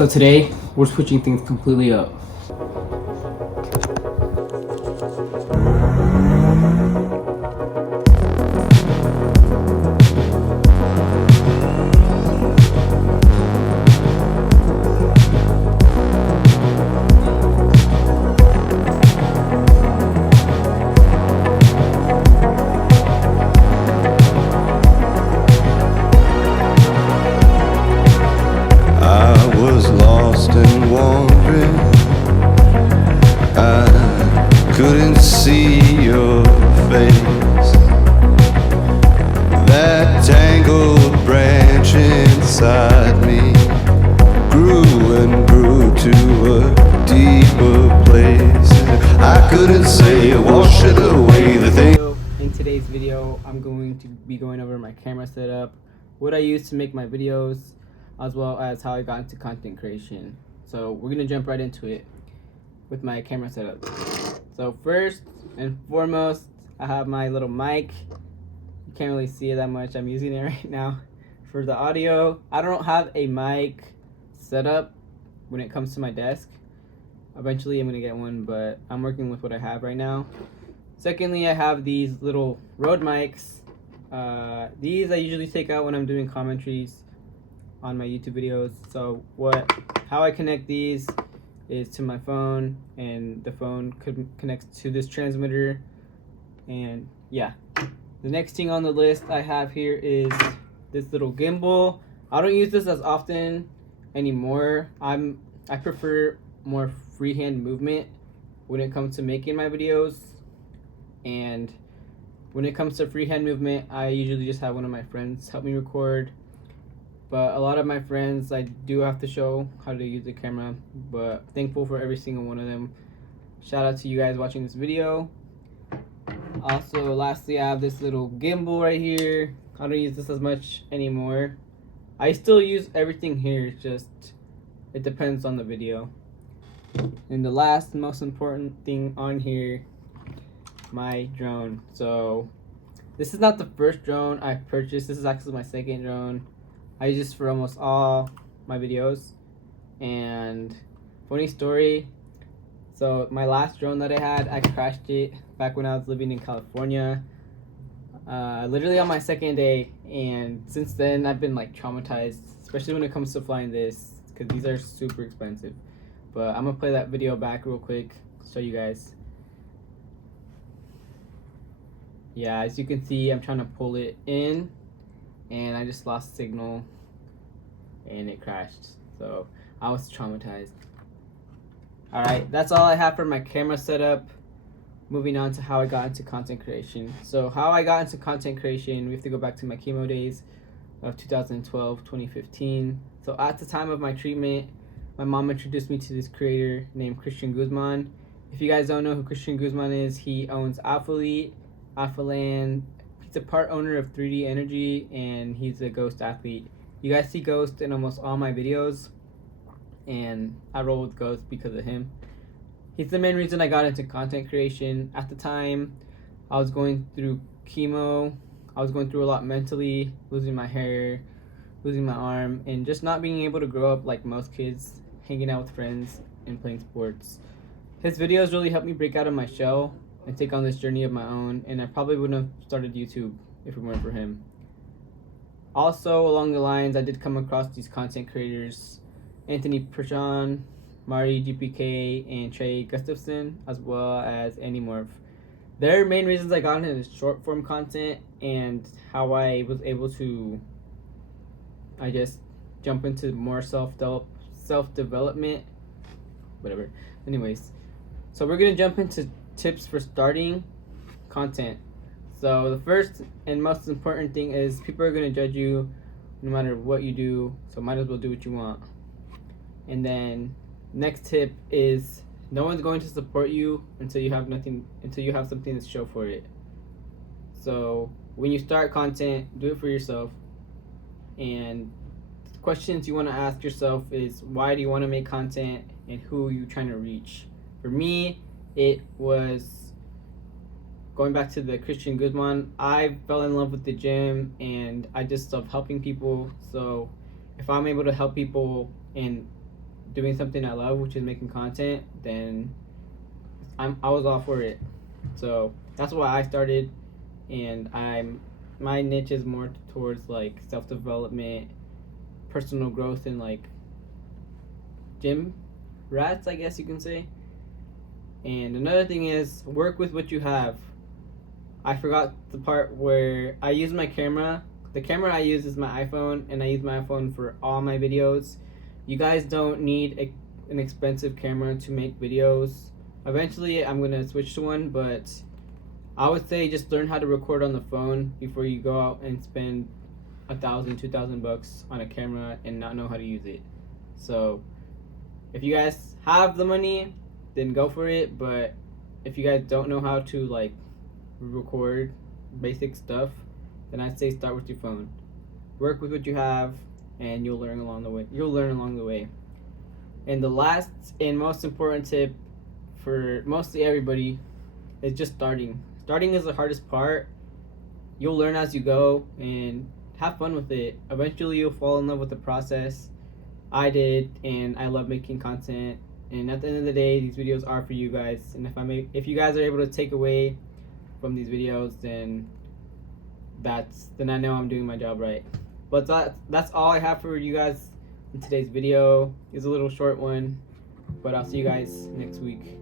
So today, we're switching things completely up. I was lost and wandering. I couldn't see your face. That tangled branch inside me grew and grew to a deeper place. I couldn't say, wash it away. The thing. In today's video, I'm going to be going over my camera setup, what I use to make my videos, as well as how I got into content creation. So we're gonna jump right into it with my camera setup. So first and foremost, I have my little mic. You can't really see it that much. I'm using it right now for the audio. I don't have a mic setup when it comes to my desk. Eventually I'm gonna get one, but I'm working with what I have right now. Secondly, I have these little Rode mics. These I usually take out when I'm doing commentaries on my YouTube videos. So how I connect these is to my phone, and the phone connects to this transmitter. And yeah, the next thing on the list I have here is this little gimbal. I don't use this as often anymore. I prefer more freehand movement when it comes to making my videos. And when it comes to freehand movement, I usually just have one of my friends help me record. But a lot of my friends, I do have to show how to use the camera. But thankful for every single one of them. Shout out to you guys watching this video. Also, lastly, I have this little gimbal right here. I don't use this as much anymore. I still use everything here, it's just it depends on the video. And the last most important thing on here, my drone. So this is not the first drone I purchased. This is actually my second drone. I use this for almost all my videos. And funny story, so my last drone that I had, I crashed it back when I was living in California, literally on my second day. And since then I've been like traumatized, especially when it comes to flying this, because these are super expensive. But I'm gonna play that video back real quick, show you guys. Yeah, as you can see, I'm trying to pull it in and I just lost signal and it crashed. So I was traumatized. Alright, that's all I have for my camera setup. Moving on to how I got into content creation. So how I got into content creation, we have to go back to my chemo days of 2012, 2015. So at the time of my treatment, my mom introduced me to this creator named Christian Guzman. If you guys don't know who Christian Guzman is, he owns Alphalete, Alphaland. He's a part owner of 3D Energy, and he's a ghost athlete. You guys see Ghost in almost all my videos, and I roll with Ghost because of him. He's the main reason I got into content creation. At the time, I was going through chemo. I was going through a lot mentally, losing my hair, losing my arm, and just not being able to grow up like most kids, hanging out with friends and playing sports. His videos really helped me break out of my shell and take on this journey of my own, and I probably wouldn't have started YouTube if it weren't for him. Also, along the lines, I did come across these content creators, Anthony Perchon, Mari GPK, and Trey Gustafson, as well as Andy Morph. Their main reasons I got into short form content and how I was able to, I guess, jump into more self-development, whatever. Anyways, so we're gonna jump into tips for starting content. So the first and most important thing is people are gonna judge you no matter what you do, so might as well do what you want. And then next tip is no one's going to support you until you have something to show for it. So when you start content, do it for yourself. And the questions you want to ask yourself is, why do you want to make content and who are you trying to reach? For me, it was going back to the Christian Guzman. I fell in love with the gym and I just love helping people. So if I'm able to help people and doing something I love, which is making content, then I was all for it. So that's why I started, and my niche is more towards like self development, personal growth, and like gym rats, I guess you can say. And another thing is work with what you have. I forgot the part where I use my camera. The camera I use is my iPhone, and I use my iPhone for all my videos. You guys don't need an expensive camera to make videos. Eventually, I'm gonna switch to one, but I would say just learn how to record on the phone before you go out and spend $1,000, $2,000 on a camera and not know how to use it. So, if you guys have the money, then go for it. But if you guys don't know how to like record basic stuff, then I'd say start with your phone. Work with what you have, and you'll learn along the way. And the last and most important tip for mostly everybody is just starting. Starting is the hardest part. You'll learn as you go and have fun with it. Eventually, you'll fall in love with the process. I did, and I love making content. And at the end of the day, these videos are for you guys. And if you guys are able to take away from these videos, then I know I'm doing my job right. But that's all I have for you guys in today's video. It's a little short one, but I'll see you guys next week.